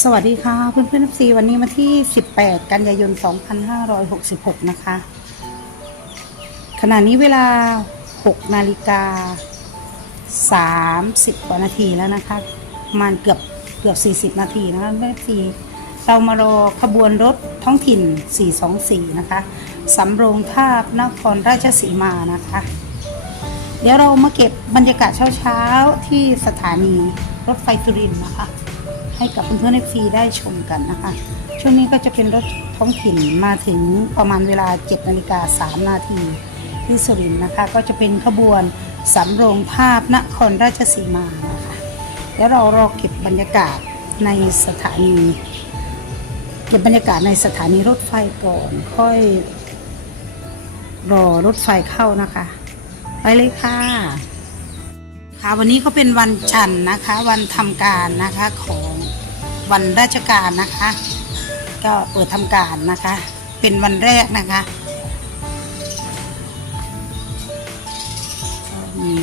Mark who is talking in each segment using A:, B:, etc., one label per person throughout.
A: สวัสดีค่ะเพื่อนเพื่อนซีวันนี้มาที่ 18 กันยายน 2566 นะคะ ขณะนี้เวลา 6 นาฬิกา 30 กว่านาทีแล้วนะคะมาณเกือบเกือบ 40 นาทีนะคะเพื่อนซีเรามารอขบวนรถท้องถิ่น 424 นะคะสำโรงทาบนครราชสีมานะคะ เดี๋ยวเรามาเก็บบรรยากาศเช้าๆ ที่สถานีรถไฟสุรินทร์นะคะ ให้กับเพื่อนๆในฟรีได้ชมกันนะคะ ช่วงนี้ก็จะเป็นรถท้องถิ่นมาถึงประมาณเวลา7นาฬิกา3นาทีที่สุรินทร์นะคะ ก็จะเป็นขบวนสำโรงภาพนครราชสีมานะคะแล้วเรารอเก็บบรรยากาศในสถานีเก็บบรรยากาศในสถานีรถไฟก่อนค่อยรอรถไฟเข้านะคะ ไปเลยค่ะ ค่ะวันนี้ก็เป็นวันจันทร์นะคะ วันทำการนะคะของ วันราชการนะคะ ก็เปิดทำการนะคะ เป็นวันแรกนะคะก็มี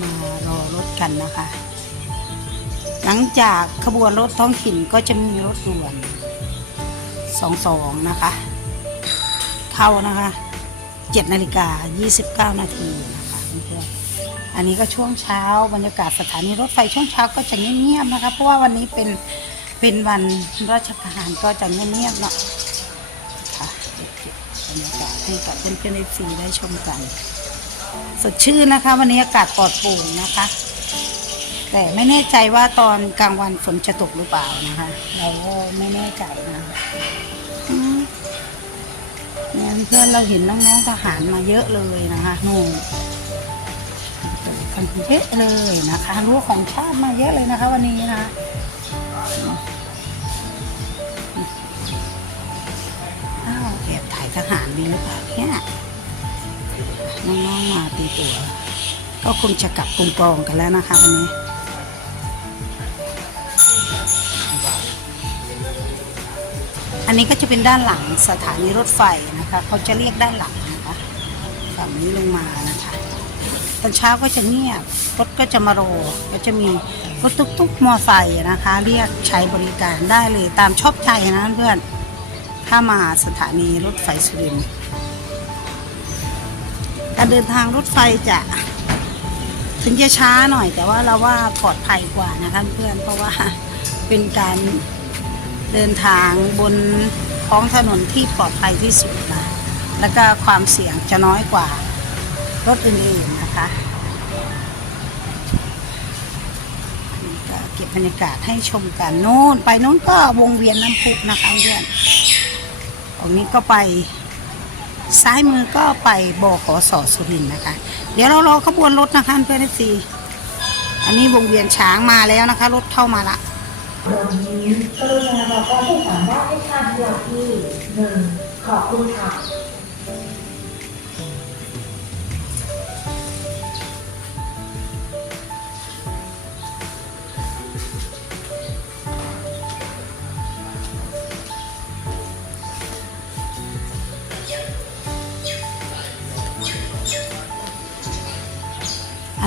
A: มารอรถกันนะคะ หลังจากขบวนรถท้องถิ่นก็จะมีรถด่วนสองสองนะคะ เข้านะคะ7นาฬิกา29นาทีนะคะเพื่อน อันนี้ก็ช่วงเช้าบรรยากาศสถานีรถไฟช่วงเช้าก็จะเงียบๆนะคะเพราะว่าวันนี้เป็นเป็นวันราชการก็จะเงียบๆเนาะค่ะบรรยากาศให้กับเพื่อนๆในฟรีได้ชมกัน สดชื่นนะคะ วันนี้อากาศปลอดโปร่งนะคะ แต่ไม่แน่ใจว่าตอนกลางวันฝนจะตกหรือเปล่านะคะเราก็ไม่แน่ใจนะเนี่ยเพื่อนเราเห็นน้องๆทหารมาเยอะเลยนะคะนู่ กันเยอะเลยนะคะรั้ของชาติมาเยอะเลยนะคะ วันนี้นะอ้าวแอบถ่ายทหารดีหรือเปล่าเนี่ยน้องๆมาตีตัว ก็คงจะกลับกรุงกรองกันแล้วนะคะวันนี้อันนี้ก็จะเป็นด้านหลังสถานีรถไฟนะคะ เขาจะเรียกด้านหลังนะคะฝั่งนี้ลงมานะ อนเช้าก็จะเงียบรถก็จะมาโรอก็จะมีรถตุ๊กๆมอไซค์นะคะ เรียกใช้บริการได้เลยตามชอบใจนะเพื่อนถ้ามาสถานีรถไฟสุรินทร์การเดินทางรถไฟจะถึงจะช้าหน่อย แต่ว่าเราว่าปลอดภัยกว่านะคะเพื่อนเพราะว่าเป็นการเดินทางบนท้องถนนที่ปลอดภัยที่สุดนะแล้วก็ความเสี่ยงจะน้อยกว่ารถอื่นๆ นะคะนี่ก็เก็บบรรยากาศให้ชมกันโน่นไปโน่นก็วงเวียนน้ำพุนะคะเพื่อนตรงนี้ก็ไปซ้ายมือก็ไปบขสสุรินทร์นะคะ เดี๋ยวเรารอขบวนรถนะคะเพื่อนซีอันนี้วงเวียนช้างมาแล้วนะคะ รถเข้ามาละ
B: วันนี้กรุณาบอกว่าผู้สามารถให้ทานเดียวที่หนึ่งขอบคุณค่ะ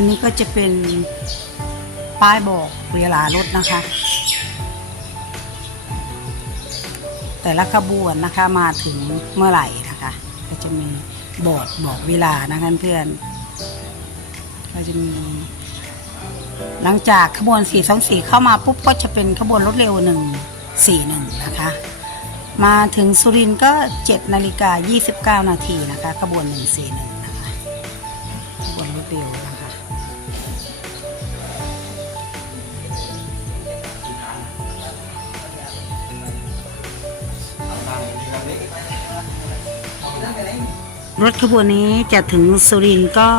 A: นนี้ก็จะเป็นป้ายบอกเวลารถนะคะ แต่ละขบวนนะคะมาถึงเมื่อไหร่นะคะ ก็จะมีบอร์ดบอกเวลานะคะเพื่อนก็จะมี หลังจากขบวน 424 เข้ามาปุ๊บก็จะเป็นขบวนรถเร็ว 141 นะคะ มาถึงสุรินทร์ก็ 7 นาฬิกา 29 นาทีนะคะ ขบวน 141 นะคะ ขบวนรถเร็วนะ รถขบวนนี้จะถึงสุรินทร์ก็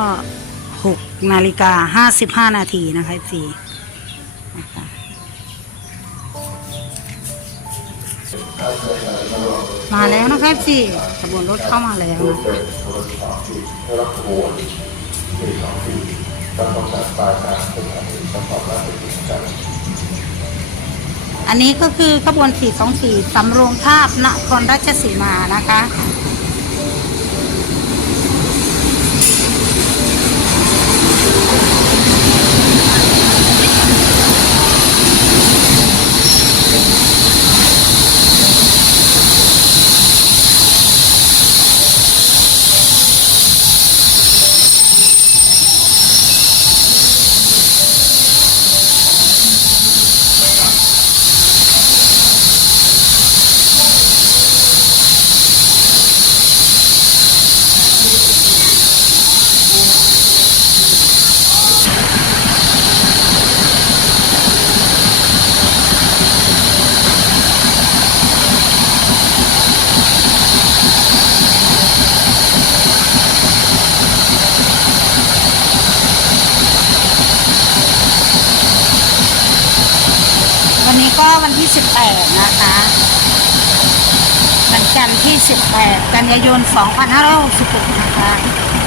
A: 6 นาฬิกา 55 นาทีนะคะฟีนะคะมาแล้วนะคะฟีขบวนรถเข้ามาแล้วนะคะอันนี้ก็คือขบวน 424 สำโรงภาพนครราชสีมานะคะ ก็วันที่ 18 นะคะวันจันทร์ที่ 18 กันยายน 2566 นะคะ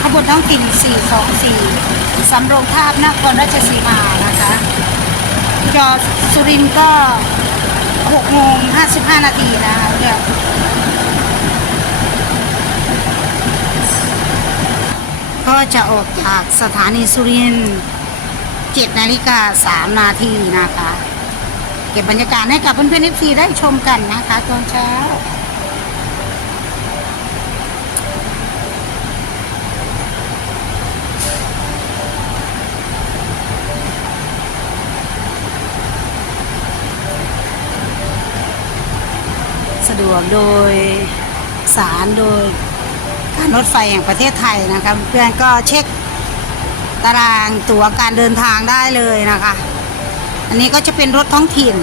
A: ขบวนท้องถิ่น 424 สำโรงทาบนครราชสีมานะคะจอสุรินก็ 6 โมง 55 นาทีนะคะเดี๋ยวก็จะออกจากสถานีสุรินทร์7นาฬิกา3นาทีนะคะ เก็บบรรยากาศให้กับเพื่อนๆนิฟีได้ชมกันนะคะตอนเช้าสะดวกโดยสารโดยการรถไฟแห่งประเทศไทยนะคะเพื่อนก็เช็คตารางตั๋วการเดินทางได้เลยนะคะ อันนี้ก็จะเป็นรถท้องถิ่น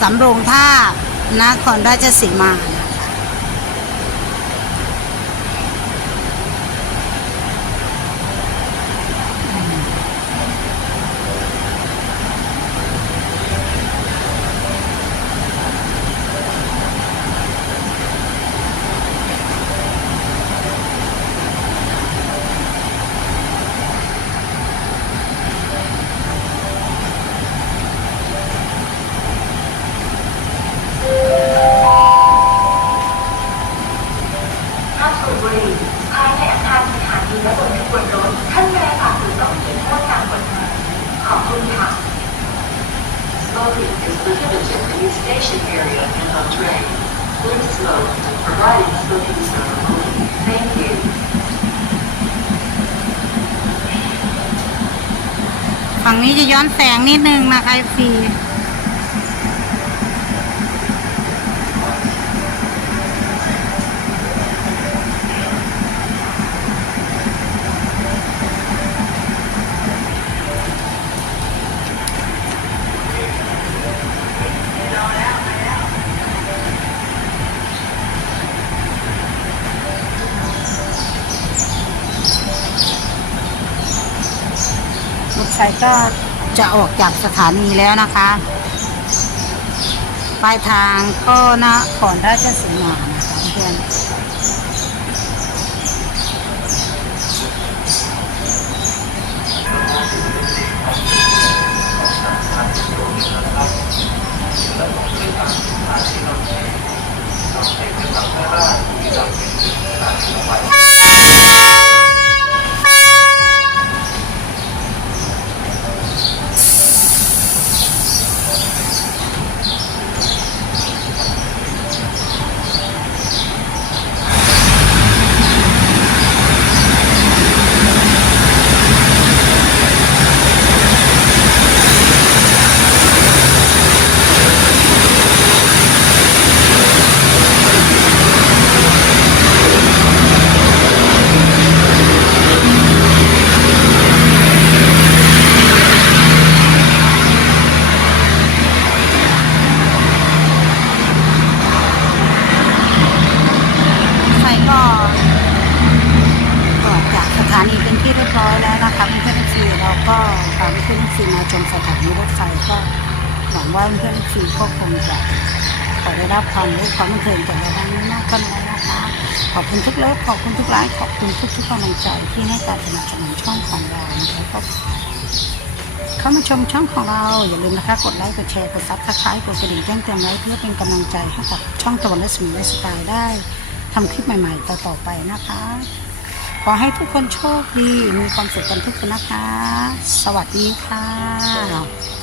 A: สำโรงท่านครราชสีมา
C: Smoking is prohibited in the station area and on train. Please smoke, provided smoking is not removed. Thank you.
A: ฝั่งนี้จะย้อนแสงนิดนึงนะคะฟี รถไฟก็จะออกจากสถานีแล้วนะคะ ปลายทางก็นครราชสีมานะคะเพื่อนไฟก็ออกจานีเป็นที่เรียบร้อยแล้วนะคะเพื่อนๆซีเราก็พาเพื่อนๆซีมาชมสถานีรถไฟก็หวังว่าเพื่อนๆซีก็คงจะขอได้รับความรู้ความบันเทิงจากเราบ้างไม่มากก็น้อยนะคะขอบคุณทุกเลิฟขอบคุณทุกไลค์ขอบคุณทุกๆกำลังใจที่ให้การสนับสนุนช่องของเราแล้วก็เข้ามาชมช่องของเราอย่าลืมนะคะกดไลค์กดแชร์กดซับสไครต์กดกระดิ่งแจ้งเตือนไว้เพื่อเป็นกำลังใจให้กับช่องตะวันและสมีและสไตล์ได้ทำคลิปใหม่ ๆ ต่อๆไปนะคะ ขอให้ทุกคนโชคดี มีความสุขกันทุกคนนะคะ สวัสดีค่ะ